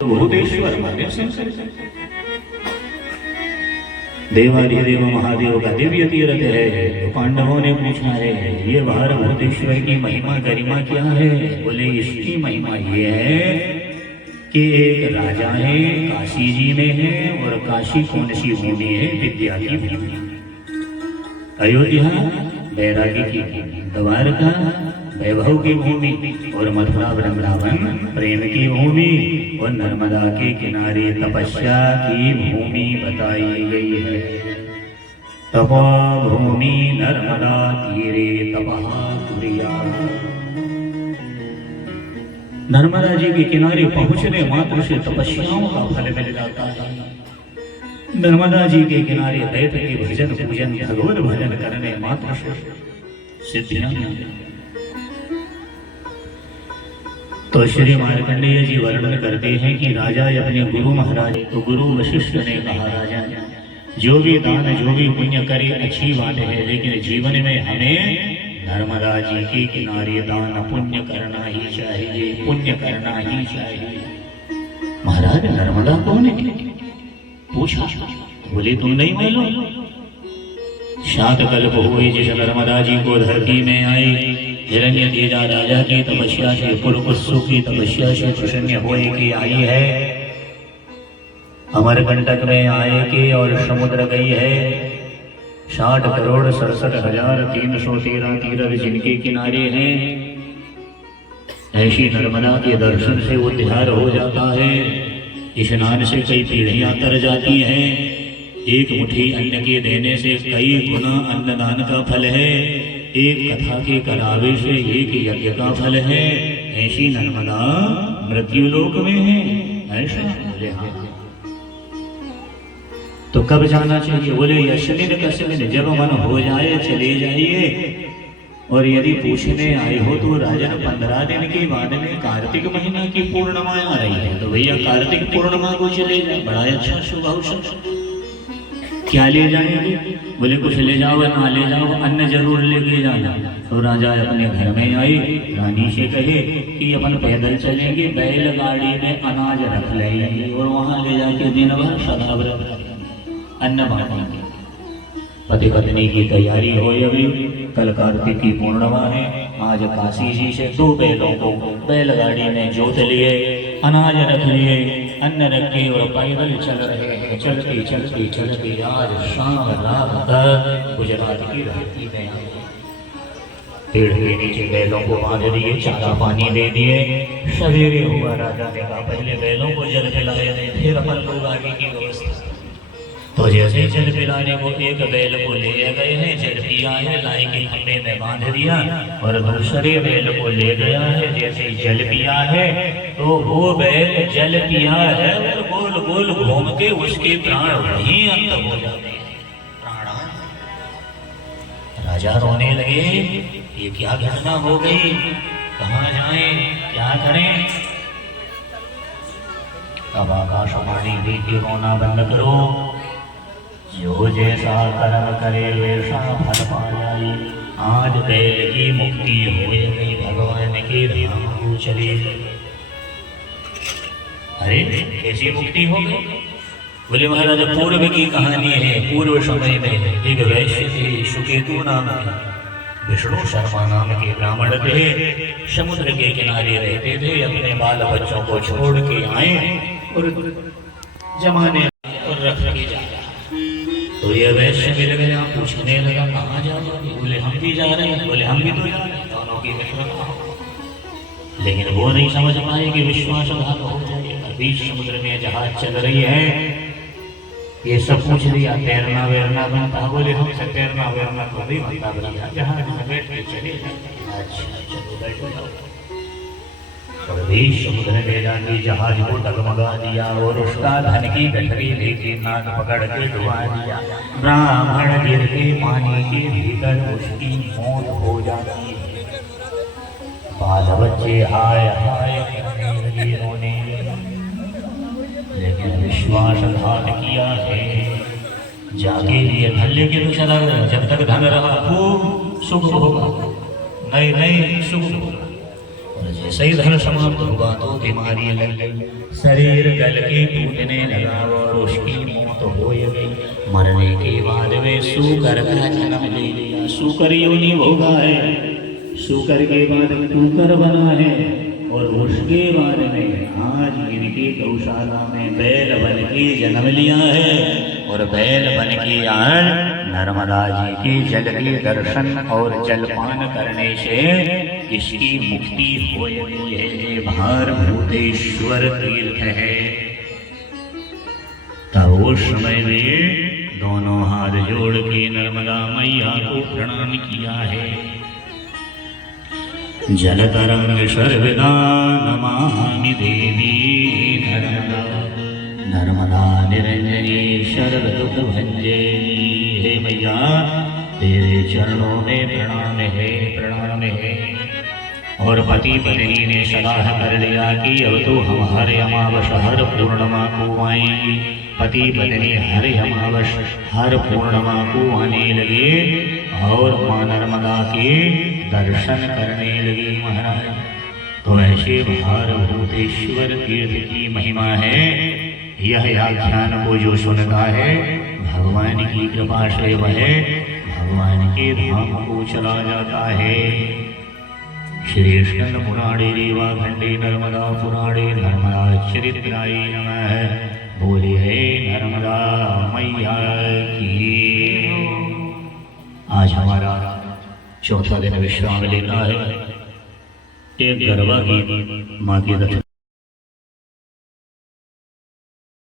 भूतेश्वर देवाधिदेव महादेव का दिव्य तीर्थ है। तो पांडवों ने पूछा है ये बाहर भूतेश्वर की महिमा गरिमा क्या है? बोले इसकी महिमा ये है कि एक राजा है, काशी जी में है, और काशी कौन सी भूमि है? विद्या की भूमि। अयोध्या वैराग्य की भूमि, द्वारका वैभव की भूमि, और मथुरा वृंदावन प्रेम की भूमि, और नर्मदा के किनारे तपस्या की भूमि बताई गई है। तपो भूमि नर्मदा तीरे तपहा कुरिया। नर्मदा जी के किनारे पहुंचने मात्र से तपस्याओं का फल मिल जाता है। नर्मदा जी के किनारे बैठ के भजन पूजन भगवत भजन करने मात्र से सिद्धियां। तो श्री मार्कंडेय जी वर्णन करते हैं कि राजा अपने गुरु महाराज, तो गुरु वशिष्ठ ने कहा राजा जो भी दान जो भी पुण्य करे अच्छी बात है, लेकिन जीवन में हमें नर्मदा जी के किनारे दान पुण्य करना ही चाहिए, पुण्य करना ही चाहिए। महाराज नर्मदा कौन है? पूछा। बोले तुम नहीं मालूम? शात कल्प हुए जिस नर्मदा जी को धरती में आई, हिरण्य तेजा राजा की तपस्या से, पुरकुस्सु की तपस्या से प्रसन्न होए के आई है, अमरकंटक में आए के और समुद्र गई है। 60,67,313 तीर्थ जिनके किनारे हैं, ऐसी नर्मदा के दर्शन से उद्धार हो जाता है। स्नान से कई पीढ़ियां तर जाती हैं। एक मुट्ठी अन्न के देने से कई गुना अन्नदान का फल है। एक कथा के करावे से एक यज्ञ का फल है। ऐसी नर्मदा मृत्यु लोक में है। ऐसा बोले हाँ। तो कब जाना चाहिए? बोले यशमिन कस्मिन, जब मन हो जाए चले जाइए। और यदि पूछने आए हो तो राजन 15 दिन के बाद में कार्तिक महीना की पूर्णिमा आ रही है, तो भैया कार्तिक पूर्णिमा को चले जाए, बड़ा अच्छा शुभ अवसर। क्या ले जाएंगे? बोले कुछ ले जाओ ना ले जाओ, अन्न जरूर लेके जाना। तो राजा अपने घर में आई, रानी से कहे कि अपन पैदल चलेंगे, बैलगाड़ी में अनाज रख लेंगे और वहां ले जाके दिन भर सदाव्रत अन्न बांटेंगे। पति पत्नी की तैयारी हो अभी, कल कार्तिक की पूर्णिमा है। आज काशी जी से 2 बैलों को बैलगाड़ी में जोत लिए, अनाज रख लिए, अन्न रख के और पैदल चल रहे हैं। चलते चलते चलते आज शाम रात तक गुजरात की धरती में आए। पेड़ के नीचे बैलों को बांध दिए, चारा पानी दे दिए। सवेरे हुआ, राजा ने कहा पहले बैलों को जल पिलाए, फिर अपन लोग आगे की व्यवस्था। तो जैसे जल पिलाने को एक बैल को ले गए हैं, जल पिया है, लाई के खंभे में बांध दिया, और दूसरे बैल को ले गया है। जैसे जल पिया है तो वो बैल जल पिया है और गोल गोल घूम के उसके प्राण वहीं अंत हो जाते हैं। प्राणान। राजा रोने लगे, ये क्या घटना हो गई, कहाँ जाएं, क्या करें? अब आकाशवाणी भी कि रोना बंद करो, जो जैसा कर्म करे वैसा फल पाए। आज बैल की मुक्ति हो गई, भगवान के धाम चले गए। अरे कैसी मुक्ति हो गई? बोले महाराज पूर्व की कहानी है। पूर्व समय में एक वैश्य थे, सुकेतु नाम है, विष्णु शर्मा नाम के ब्राह्मण थे। समुद्र के किनारे रहते थे, अपने बाल बच्चों को छोड़ के आए और जमाने और रख के जा। तो ये वैश्य मिल गया, पूछने लगा कहाँ जा रहे हैं? बोले हम भी जा रहे हैं। बोले हम भी तो जा रहे हैं। दोनों की मित्रता। लेकिन वो नहीं समझ पाए कि विश्वासघात हो जाए। बीच समुद्र में जहाज चल रही है, ये सब पूछ लिया तैरना वैरना बनता? बोले हमसे तैरना वैरना तो नहीं बनता भैया, जहाज में बैठ के चले जाए। अच्छा चलो बैठो। बीच समुद्र में जाके जहाज को डगमगा दिया और उसका धन की गठरी लेके नाक पकड़ के डुबा दिया। ब्राह्मण गिर के पानी के भीतर उसकी मौत हो जाती है। बाल बच्चे हाय हाय करने लगे, रोने। लेकिन विश्वासघात किया है, जाके लिए धन लेके तो चला गया। जब तक धन रहा खूब सुख होगा, नहीं नहीं सुख होगा। जैसे ही धन समाप्त हुआ तो बीमारी लग गई, शरीर गल के टूटने लगा और उसकी मौत हो गई। मरने के बाद में सूकर का जन्म ले लिया। सूकर योनि भोगा है, सूकर के बाद टूकर बना है और उसके बाद में आज इनकी गौशाला में बैल बन के जन्म लिया है। और बैल बन के आज नर्मदा जी के जल के दर्शन और जलपान करने से इसकी मुक्ति हो गई है। ये भारभूतेश्वर तीर्थ है। तब उस समय में दोनों हाथ जोड़ के नर्मदा मैया को प्रणाम किया है। जल तरंग सर्वदा नमामि देवी नर्मदा, नर्मदा निरंजनी शरद दुख भंजनी। हे मैया तेरे चरणों में प्रणाम है, प्रणाम है। और पति पत्नी ने सलाह कर लिया कि अब तो हम हर अमावस हर पूर्णिमा को आएंगे। पति पत्नी हर अमावस हर पूर्णिमा को आने लगे और मां नर्मदा के दर्शन करने लगी महाराज। तो ऐसे भारभूतेश्वर तीर्थ की महिमा है। यह आख्यान को जो सुनता है भगवान की कृपा से वह भगवान के धाम को चला जाता है। श्री स्कंद पुराणे रेवाखंडे नर्मदा पुराणे नर्मदा चरित्राय नमः। बोले है नर्मदा मैया की। आज हमारा चौथा दिन विश्राम लेना है। एक गरबा की माँ की दक्षिणा